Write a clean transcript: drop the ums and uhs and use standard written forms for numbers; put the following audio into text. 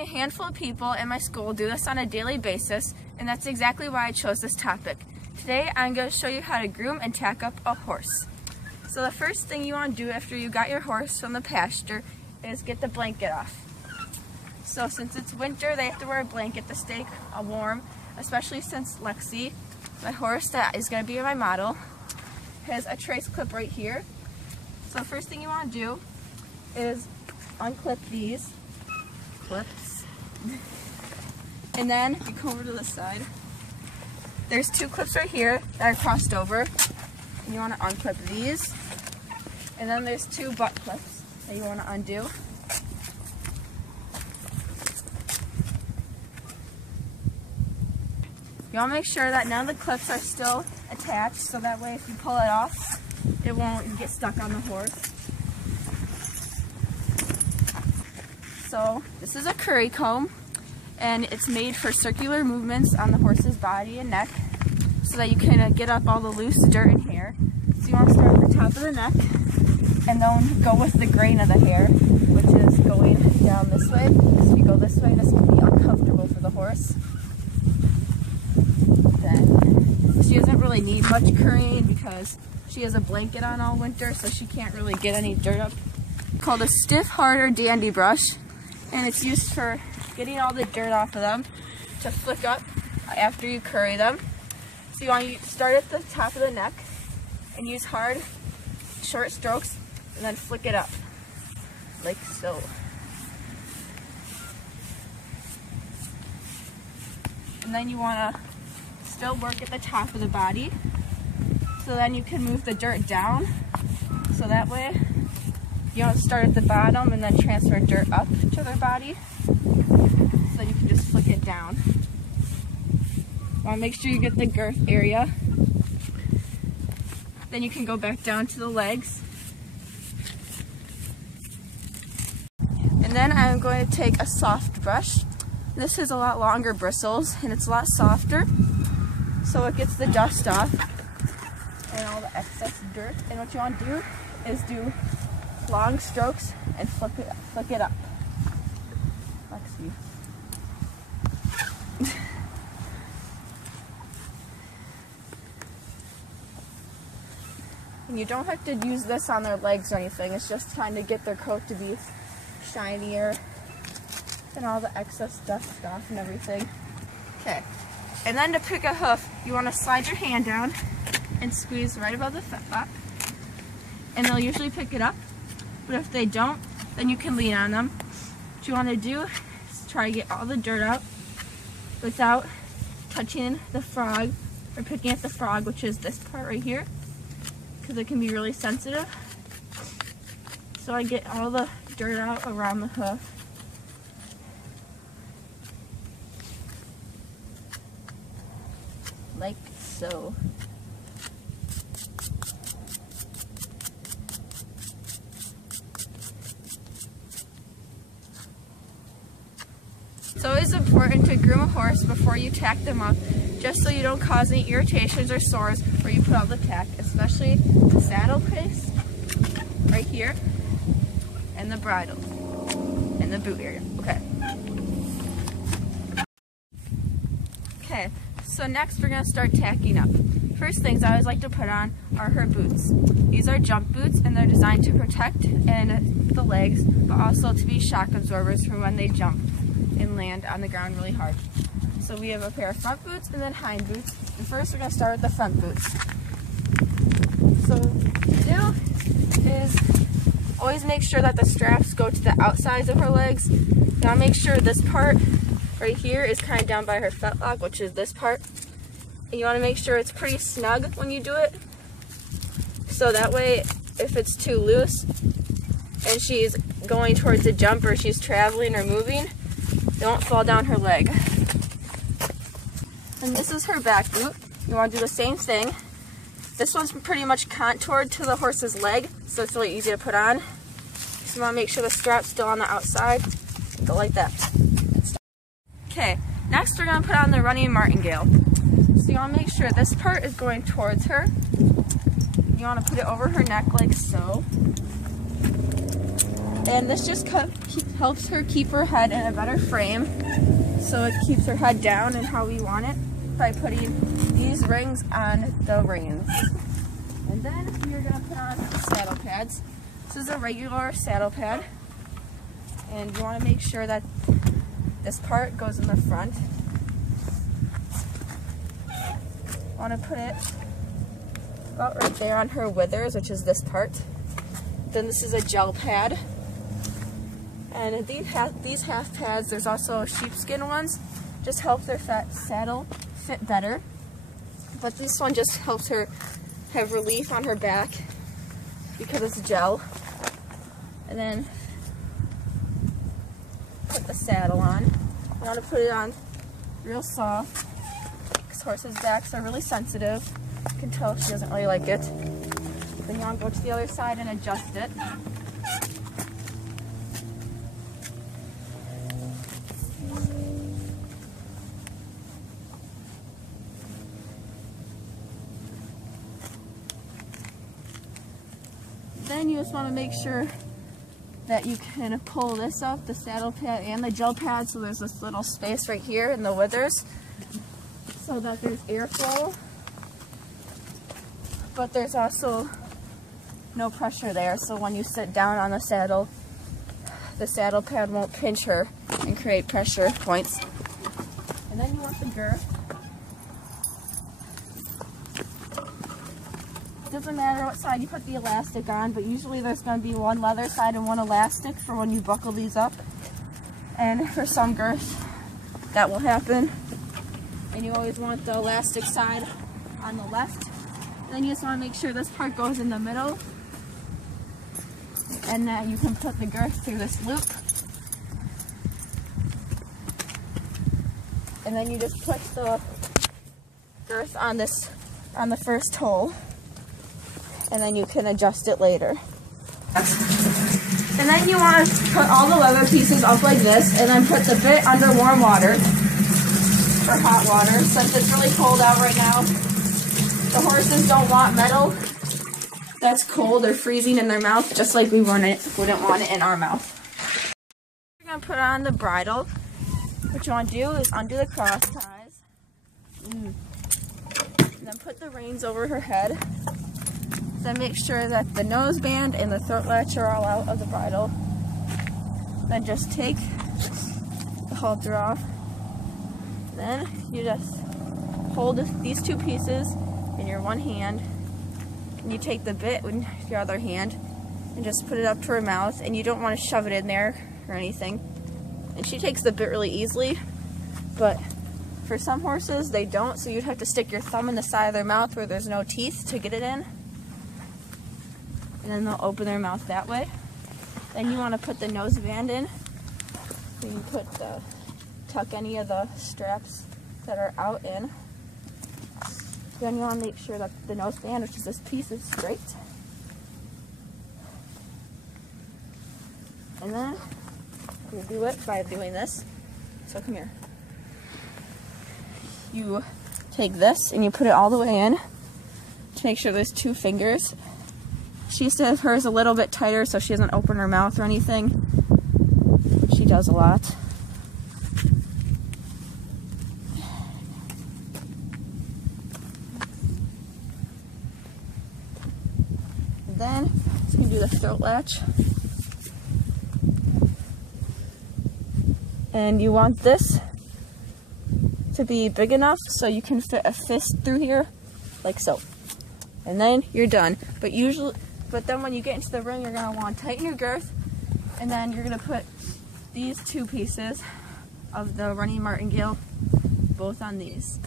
A handful of people in my school do this on a daily basis, and that's exactly why I chose this topic. Today I'm going to show you how to groom and tack up a horse. So the first thing you want to do after you got your horse from the pasture is get the blanket off. So since it's winter, they have to wear a blanket to stay warm, especially since Lexi, my horse that is going to be my model, has a trace clip right here. So first thing you want to do is unclip these clips, and then you come over to the side. There's two clips right here that are crossed over, and you want to unclip these, and then there's two butt clips that you want to undo. You want to make sure that none of the clips are still attached, so that way if you pull it off, it won't get stuck on the horse. So this is a curry comb, and it's made for circular movements on the horse's body and neck so that you can get up all the loose dirt and hair. So you want to start at the top of the neck and then go with the grain of the hair, which is going down this way. So you go this way, this can be uncomfortable for the horse. Then she doesn't really need much currying because she has a blanket on all winter, so she can't really get any dirt up. It's called a stiff, harder dandy brush, and it's used for getting all the dirt off of them to flick up after you curry them. So you want to start at the top of the neck and use hard, short strokes, and then flick it up, like so. And then you want to still work at the top of the body, so then you can move the dirt down, so that way you don't start at the bottom and then transfer dirt up to their body, so then you can just flick it down. You want to make sure you get the girth area. Then you can go back down to the legs. And then I'm going to take a soft brush. This has a lot longer bristles and it's a lot softer, so it gets the dust off and all the excess dirt. And what you want to do is do long strokes and flick it up. Lexi. And you don't have to use this on their legs or anything. It's just trying to get their coat to be shinier and all the excess dust off and everything. Okay. And then to pick a hoof, you want to slide your hand down and squeeze right above the fetlock. And they'll usually pick it up. But if they don't, then you can lean on them. What you want to do is try to get all the dirt out without touching the frog or picking at the frog, which is this part right here, because it can be really sensitive. So I get all the dirt out around the hoof. Like so. It's always important to groom a horse before you tack them up, just so you don't cause any irritations or sores where you put out the tack, especially the saddle place right here and the bridle and the boot area. Okay, so next we're going to start tacking up. First things I always like to put on are her boots. These are jump boots, and they're designed to protect the legs, but also to be shock absorbers for when they jump and land on the ground really hard. So we have a pair of front boots and then hind boots. And first we're going to start with the front boots. So what you do is always make sure that the straps go to the outsides of her legs. Now make sure this part right here is kind of down by her fetlock, which is this part. And you want to make sure it's pretty snug when you do it, so that way if it's too loose and she's going towards a jump or she's traveling or moving, it won't fall down her leg. And this is her back boot. You want to do the same thing. This one's pretty much contoured to the horse's leg, so it's really easy to put on. So you want to make sure the strap's still on the outside. Go like that. Okay, next we're going to put on the running martingale. So you want to make sure this part is going towards her. You want to put it over her neck like so. And this just helps her keep her head in a better frame, so it keeps her head down and how we want it by putting these rings on the reins. And then you're going to put on the saddle pads. This is a regular saddle pad, and you want to make sure that this part goes in the front. Want to put it about right there on her withers, which is this part. Then this is a gel pad, and these half pads, there's also sheepskin ones, just help their saddle fit better, but this one just helps her have relief on her back because it's gel. And then put the saddle on. You want to put it on real soft because horses' backs are really sensitive. You can tell she doesn't really like it. Then you want to go to the other side and adjust it. Then you just want to make sure that you can pull this up, the saddle pad and the gel pad, so there's this little space right here in the withers so that there's airflow, but there's also no pressure there, so when you sit down on the saddle pad won't pinch her and create pressure points. And then you want the girth. Doesn't matter what side you put the elastic on, but usually there's going to be one leather side and one elastic for when you buckle these up. And for some girth, that will happen. And you always want the elastic side on the left. And then you just want to make sure this part goes in the middle. And that you can put the girth through this loop. And then you just put the girth on the first hole. And then you can adjust it later. And then you want to put all the leather pieces up like this, and then put the bit under warm water, or hot water, since it's really cold out right now. The horses don't want metal that's cold or freezing in their mouth, just like we wouldn't want it in our mouth. We're going to put on the bridle. What you want to do is undo the cross ties, and then put the reins over her head. Then make sure that the noseband and the throat latch are all out of the bridle. Then just take the halter off. Then you just hold these two pieces in your one hand, and you take the bit with your other hand and just put it up to her mouth, and you don't want to shove it in there or anything. And she takes the bit really easily, but for some horses they don't, so you'd have to stick your thumb in the side of their mouth where there's no teeth to get it in. And then they'll open their mouth that way. Then you want to put the noseband in. So you tuck any of the straps that are out in. Then you want to make sure that the noseband, which is this piece, is straight. And then you do it by doing this. So come here. You take this and you put it all the way in to make sure there's two fingers. She used to have hers a little bit tighter so she doesn't open her mouth or anything. She does a lot. And then you can do the throat latch. And you want this to be big enough so you can fit a fist through here, like so. And then you're done. But then when you get into the ring, you're going to want to tighten your girth, and then you're going to put these two pieces of the running martingale both on these.